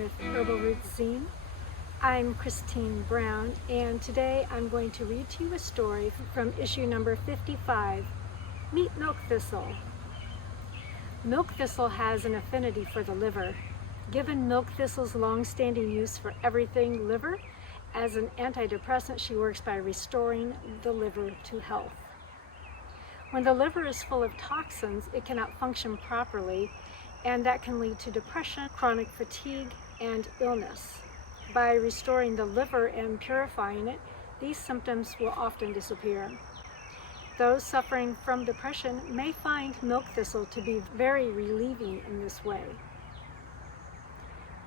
with Herbal Roots zine. I'm Kristine Brown, and today I'm going to read to you a story from issue number 55, Meet Milk Thistle. Milk thistle has an affinity for the liver. Given milk thistle's long-standing use for everything liver, as an antidepressant she works by restoring the liver to health. When the liver is full of toxins, it cannot function properly, and that can lead to depression, chronic fatigue, and illness. By restoring the liver and purifying it, these symptoms will often disappear. Those suffering from depression may find milk thistle to be very relieving in this way.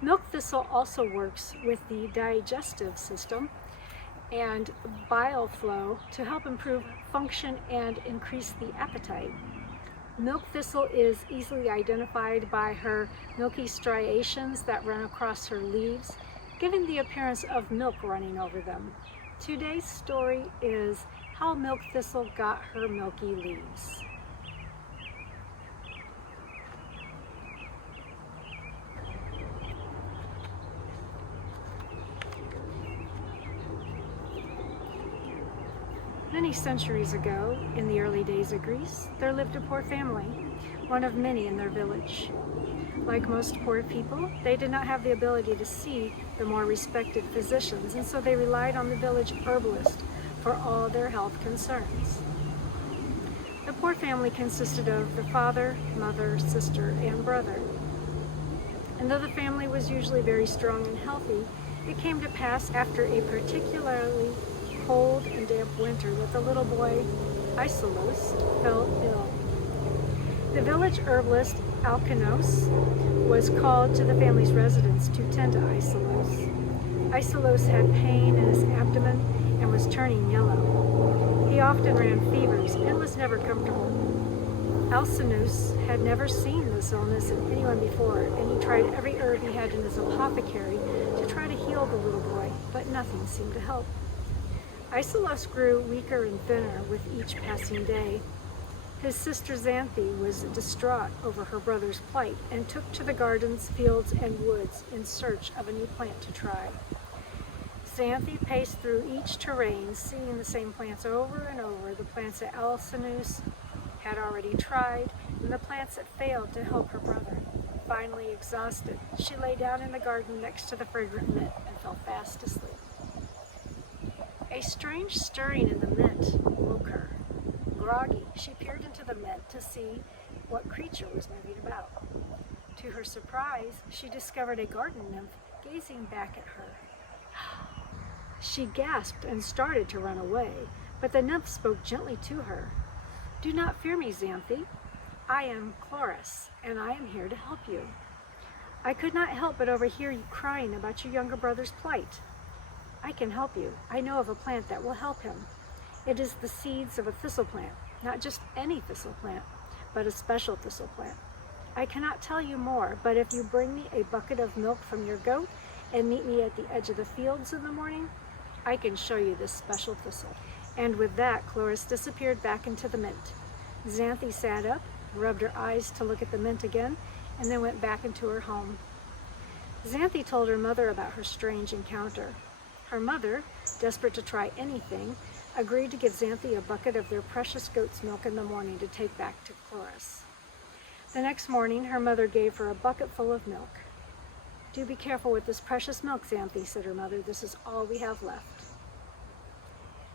Milk thistle also works with the digestive system and bile flow to help improve function and increase the appetite. Milk thistle is easily identified by her milky striations that run across her leaves, giving the appearance of milk running over them. Today's story is how milk thistle got her milky leaves. Many centuries ago, in the early days of Greece, there lived a poor family, one of many in their village. Like most poor people, they did not have the ability to see the more respected physicians, and so they relied on the village herbalist for all their health concerns. The poor family consisted of the father, mother, sister, and brother. And though the family was usually very strong and healthy, it came to pass after a particularly cold and damp winter that the little boy, Isolos, fell ill. The village herbalist, Alkanos, was called to the family's residence to tend to Isolos. Isolos had pain in his abdomen and was turning yellow. He often ran fevers and was never comfortable. Alkanos had never seen this illness in anyone before, and he tried every herb he had in his apothecary to try to heal the little boy, but nothing seemed to help. Isolos grew weaker and thinner with each passing day. His sister Xanthe was distraught over her brother's plight and took to the gardens, fields, and woods in search of a new plant to try. Xanthe paced through each terrain, seeing the same plants over and over, the plants that Alkanos had already tried, and the plants that failed to help her brother. Finally exhausted, she lay down in the garden next to the fragrant mint and fell fast asleep. A strange stirring in the mint woke her. Groggy, she peered into the mint to see what creature was moving about. To her surprise, she discovered a garden nymph gazing back at her. She gasped and started to run away, but the nymph spoke gently to her. "Do not fear me, Xanthe. I am Chloris, and I am here to help you. I could not help but overhear you crying about your younger brother's plight. I can help you. I know of a plant that will help him. It is the seeds of a thistle plant, not just any thistle plant, but a special thistle plant. I cannot tell you more, but if you bring me a bucket of milk from your goat and meet me at the edge of the fields in the morning, I can show you this special thistle." And with that, Chloris disappeared back into the mint. Xanthe sat up, rubbed her eyes to look at the mint again, and then went back into her home. Xanthe told her mother about her strange encounter. Her mother, desperate to try anything, agreed to give Xanthe a bucket of their precious goat's milk in the morning to take back to Chloris. The next morning, her mother gave her a bucket full of milk. "Do be careful with this precious milk, Xanthe," said her mother. "This is all we have left."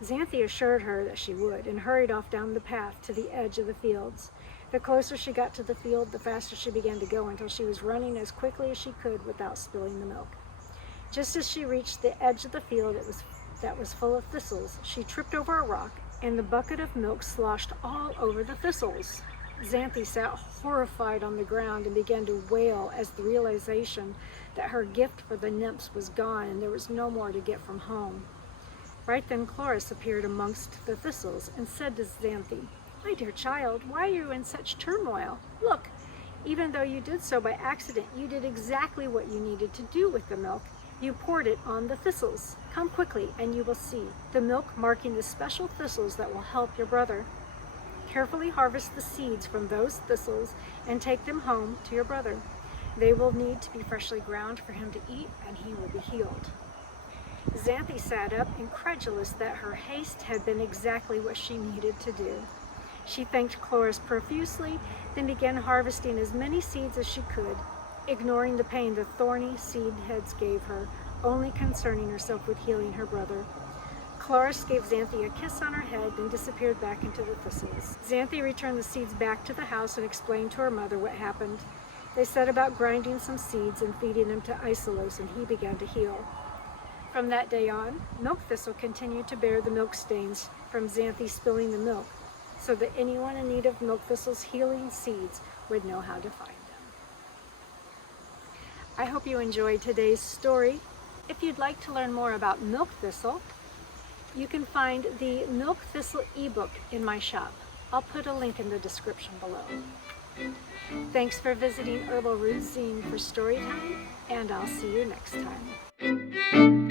Xanthe assured her that she would, and hurried off down the path to the edge of the fields. The closer she got to the field, the faster she began to go, until she was running as quickly as she could without spilling the milk. Just as she reached the edge of the field that was full of thistles, she tripped over a rock, and the bucket of milk sloshed all over the thistles. Xanthe sat horrified on the ground and began to wail as the realization that her gift for the nymphs was gone and there was no more to get from home. Right then Chloris appeared amongst the thistles and said to Xanthe, "My dear child, why are you in such turmoil? Look, even though you did so by accident, you did exactly what you needed to do with the milk. You poured it on the thistles. Come quickly and you will see the milk marking the special thistles that will help your brother. Carefully harvest the seeds from those thistles and take them home to your brother. They will need to be freshly ground for him to eat, and he will be healed. Xanthe sat up, incredulous that her haste had been exactly what she needed to do. She thanked Chloris profusely, then began harvesting as many seeds as she could, ignoring the pain the thorny seed heads gave her, only concerning herself with healing her brother. Chloris gave Xanthe a kiss on her head, then disappeared back into the thistles. Xanthe returned the seeds back to the house and explained to her mother what happened. They set about grinding some seeds and feeding them to Isolos, and he began to heal. From that day on, Milk Thistle continued to bear the milk stains from Xanthe spilling the milk, so that anyone in need of Milk Thistle's healing seeds would know how to find them. I hope you enjoyed today's story. If you'd like to learn more about Milk Thistle, you can find the Milk Thistle ebook in my shop. I'll put a link in the description below. Thanks for visiting Herbal Roots zine for Storytime, and I'll see you next time.